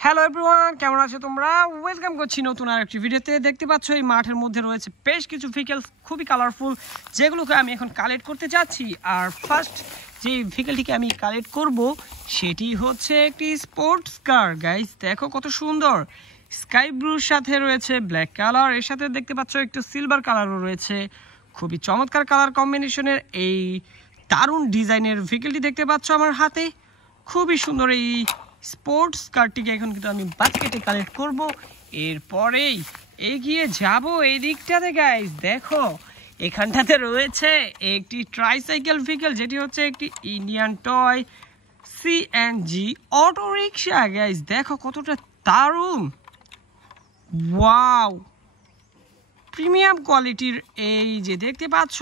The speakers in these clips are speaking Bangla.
হ্যালো এভরিওয়ান, কেমন আছো তোমরা? ওয়েলকাম করছি নতুন আরেকটি ভিডিওতে। দেখতে পাচ্ছ এই মাঠের মধ্যে রয়েছে বেশ কিছু ভেহিকেলস, খুবই কালারফুল, যেগুলোকে আমি এখন কালেক্ট করতে যাচ্ছি। আর ফার্স্ট যে ভেহিকেলটিকে আমি কালেক্ট করব সেটি হচ্ছে একটি স্পোর্টস কার। গাইস দেখো কত সুন্দর, স্কাই ব্লুর সাথে রয়েছে ব্ল্যাক কালার, এর সাথে দেখতে পাচ্ছ একটু সিলভার কালারও রয়েছে। খুবই চমৎকার কালার কম্বিনেশনের এই দারুণ ডিজাইনের ভেহিকেলটি দেখতে পাচ্ছ আমার হাতে। খুবই সুন্দর এই স্পোর্টস কারটিকে এখন কিন্তু আমি বাস্কেটে কালেক্ট করব। এরপরেই এগিয়ে যাব এই দিকটাতে। গাইস দেখো এখানটাতে রয়েছে একটি ট্রাইসাইকেল ভেহিকেল, যেটি হচ্ছে একটি Indian toy CNG auto rickshaw. Guys দেখো কতটা দারুণ, ওয়াও, প্রিমিয়াম কোয়ালিটির এই যে দেখতে পাচ্ছ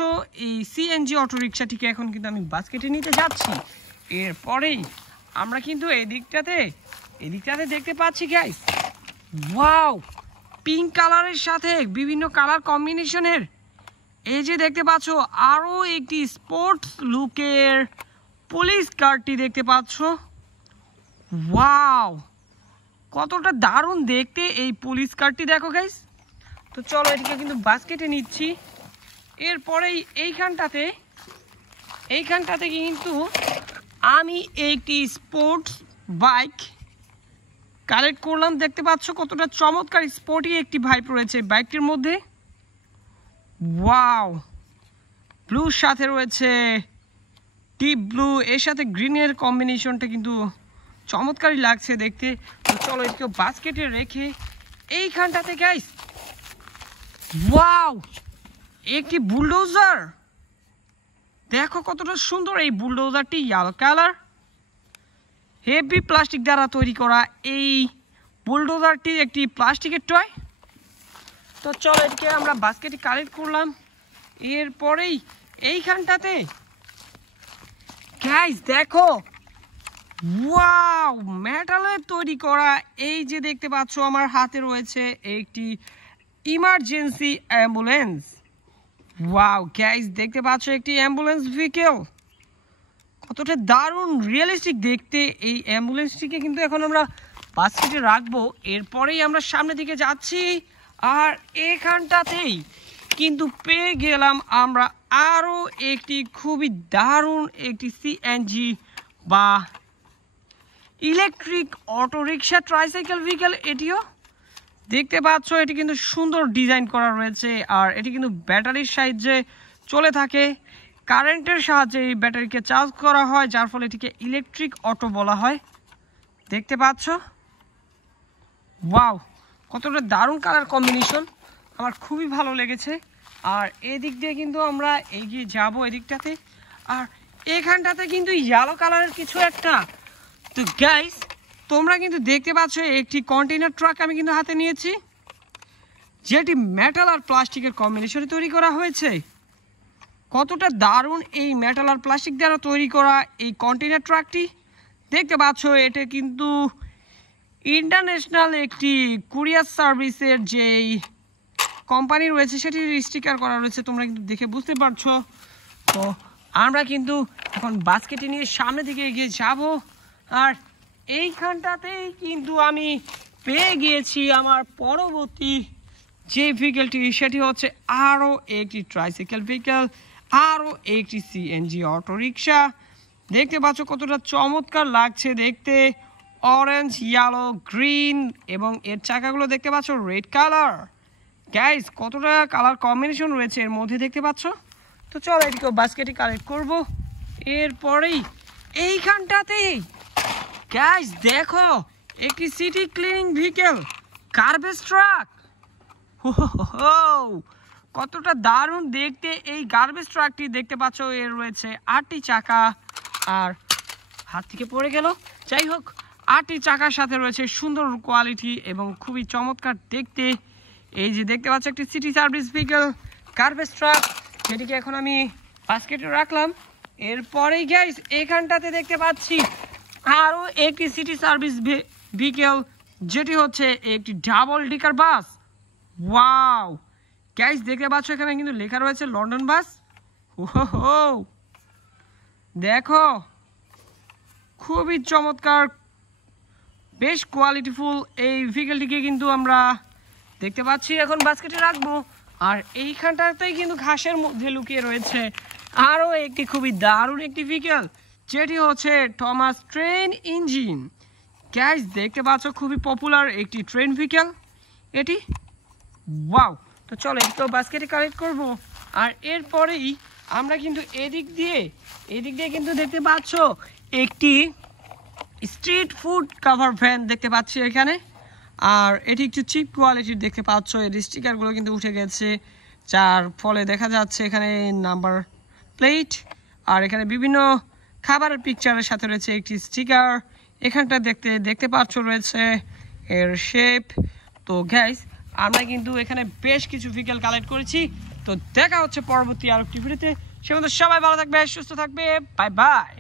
এই সিএনজি অটো রিক্সাটিকে এখন কিন্তু আমি বাস্কেটে নিতে যাচ্ছি। এরপরেই আমরা কিন্তু এই দিকটাতে দেখতে পাচ্ছি গাইস, ওয়াও, পিঙ্ক কালারের সাথে বিভিন্ন কালার কম্বিনেশনের এই যে দেখতে পাচ্ছ আরও একটি স্পোর্টস লুকের পুলিশ কারটি দেখতে পাচ্ছ। ওয়াও, কতটা দারুণ দেখতে এই পুলিশ কারটি দেখো গাইস। তো চলো এটিকে কিন্তু বাস্কেটে নিচ্ছি। এরপরেই এইখানটাতে কিন্তু আমি একটি স্পোর্টস বাইক কালেক্ট করলাম। দেখতে পাচ্ছ কতটা চমৎকার স্পোর্টি একটি ভাইব রয়েছে বাইকটির মধ্যে। ওয়াও, ব্লুর সাথে রয়েছে ডিপ ব্লু, এর সাথে গ্রিনের কম্বিনেশনটা কিন্তু চমৎকারই লাগছে দেখতে। তো চলো এটিকে বাস্কেটে রেখে এইখানটাতে গাইস, ওয়াও, একটি বুলডোজার দেখো কতটা সুন্দর। এই বুলডোজারটি ইয়েলো কালার, হেভি প্লাস্টিক দ্বারা তৈরি করা এই বুলডোজারটি একটি প্লাস্টিকের টয়। তো চলো এটিকে আমরা বাস্কেটে কালেক্ট করলাম। এরপরেই এইখানটাতে গাইস দেখো, ওয়াও, মেটালের তৈরি করা এই যে দেখতে পাচ্ছ আমার হাতে রয়েছে একটি ইমার্জেন্সি অ্যাম্বুলেন্স। ওয়াও গাইস দেখতে পাচ্ছ একটি অ্যাম্বুলেন্স ভেহিকেল, কতটা দারুণ রিয়েলিস্টিক দেখতে এই অ্যাম্বুলেন্সটিকে কিন্তু এখন আমরা বাস্কেটে রাখবো। এরপরেই আমরা সামনের দিকে যাচ্ছি। আর এখানটাতেই কিন্তু পেয়ে গেলাম আমরা আরও একটি খুবই দারুণ একটি সিএনজি বা electric auto rickshaw tricycle vehicle. এটিও দেখতে পাচ্ছ এটি কিন্তু সুন্দর ডিজাইন করা রয়েছে। আর এটি কিন্তু ব্যাটারির সাহায্যে চলে থাকে, কারেন্টের সাহায্যে এই ব্যাটারিকে চার্জ করা হয়, যার ফলে এটিকে ইলেকট্রিক অটো বলা হয়। দেখতে পাচ্ছ, ওয়াও, কতটা দারুণ কালার কম্বিনেশন, আমার খুবই ভালো লেগেছে। আর এদিক দিয়ে কিন্তু আমরা এগিয়ে যাব এদিকটাতে। আর এখানটাতে কিন্তু ইয়েলো কালারের কিছু একটা। তো গাইস তোমরা কিন্তু দেখতে পাচ্ছ একটি কন্টেইনার ট্রাক আমি কিন্তু হাতে নিয়েছি, যেটি মেটাল আর প্লাস্টিকের কম্বিনেশনে তৈরি করা হয়েছে। কতটা দারুণ এই মেটাল আর প্লাস্টিক দ্বারা তৈরি করা এই কন্টেইনার ট্রাকটি দেখতে পাচ্ছ। এটা কিন্তু ইন্টারন্যাশনাল একটি কুরিয়ার সার্ভিসের যেই কোম্পানি রয়েছে সেটির স্টিকার করা রয়েছে, তোমরা কিন্তু দেখে বুঝতে পারছো। তো আমরা কিন্তু এখন বাস্কেটে নিয়ে সামনের দিকে এগিয়ে যাব। আর এইখানটাতেই কিন্তু আমি পেয়ে গিয়েছি আমার পরবর্তী যে ভেহিকেলটি, সেটি হচ্ছে আরও একটি ট্রাইসাইকেল ভেহিকেল, আরও একটি সিএনজি অটো রিক্সা। দেখতে পাচ্ছ কতটা চমৎকার লাগছে দেখতে, অরেঞ্জ, ইয়েলো, গ্রিন, এবং এর চাকাগুলো দেখতে পাচ্ছ রেড কালার। গাইস কতটা কালার কম্বিনেশন রয়েছে এর মধ্যে দেখতে পাচ্ছ। তো চলো এটিকে বাস্কেটে কালেক্ট করব। এরপরেই এইখানটাতেই গাইস দেখো একটি city cleaning vehicle garbage truck. কতটা দারুণ দেখতে এই গার্বেজ ট্রাকটি দেখতে পাচ্ছ। এর রয়েছে 8টি চাকা, আর হাত থেকে পড়ে গেল, যাই হোক 8টি চাকার সাথে রয়েছে সুন্দর কোয়ালিটি এবং খুবই চমৎকার দেখতে। এই যে দেখতে পাচ্ছ একটি city service vehicle garbage truck, যেটিকে এখন আমি বাস্কেটে রাখলাম। এরপরেই গাইস এখানটাতে দেখতে পাচ্ছি আরও একটি সিটি সার্ভিস ভেহিকেল, যেটি হচ্ছে একটি ডাবল ডিকার বাস। ওয়াও গাইস দেখতে পাচ্ছ এখানে কিন্তু লেখা রয়েছে লন্ডন বাস। ওহো দেখো খুবই চমৎকার বেশ কোয়ালিটিফুল এই ভেহিকেলটিকে কিন্তু আমরা দেখতে পাচ্ছি, এখন বাস্কেটে রাখবো। আর এইখানটাতেই কিন্তু ঘাসের মধ্যে লুকিয়ে রয়েছে আরও একটি খুবই দারুণ একটি ভেহিকেল, যেটি হচ্ছে টমাস ট্রেন ইঞ্জিন। গ্যাস দেখতে পাচ্ছ খুবই পপুলার একটি ট্রেন ভেহিকেল এটি। ওয়াও, তো চলো একটু বাস্কেটে কালেক্ট করব। আর এরপরেই আমরা কিন্তু এদিক দিয়ে কিন্তু দেখতে পাচ্ছ একটি স্ট্রিট ফুড কাভার ভ্যান দেখতে পাচ্ছি এখানে। আর এটি একটু চিপ কোয়ালিটির দেখতে পাচ্ছ, এর স্টিকারগুলো কিন্তু উঠে গেছে, যার ফলে দেখা যাচ্ছে এখানে নাম্বার প্লেট। আর এখানে বিভিন্ন খাবারের পিকচারের সাথে রয়েছে একটি স্টিকার। এখানটা দেখতে পাচ্ছ রয়েছে এর শেপ। তো গাইস, আমরা কিন্তু এখানে বেশ কিছু ভেহিকেল কালেক্ট করেছি। তো দেখা হচ্ছে পরবর্তী আরেকটি ভিডিওতে। সে মধ্যে সবাই ভালো থাকবে, সুস্থ থাকবে। Bye bye.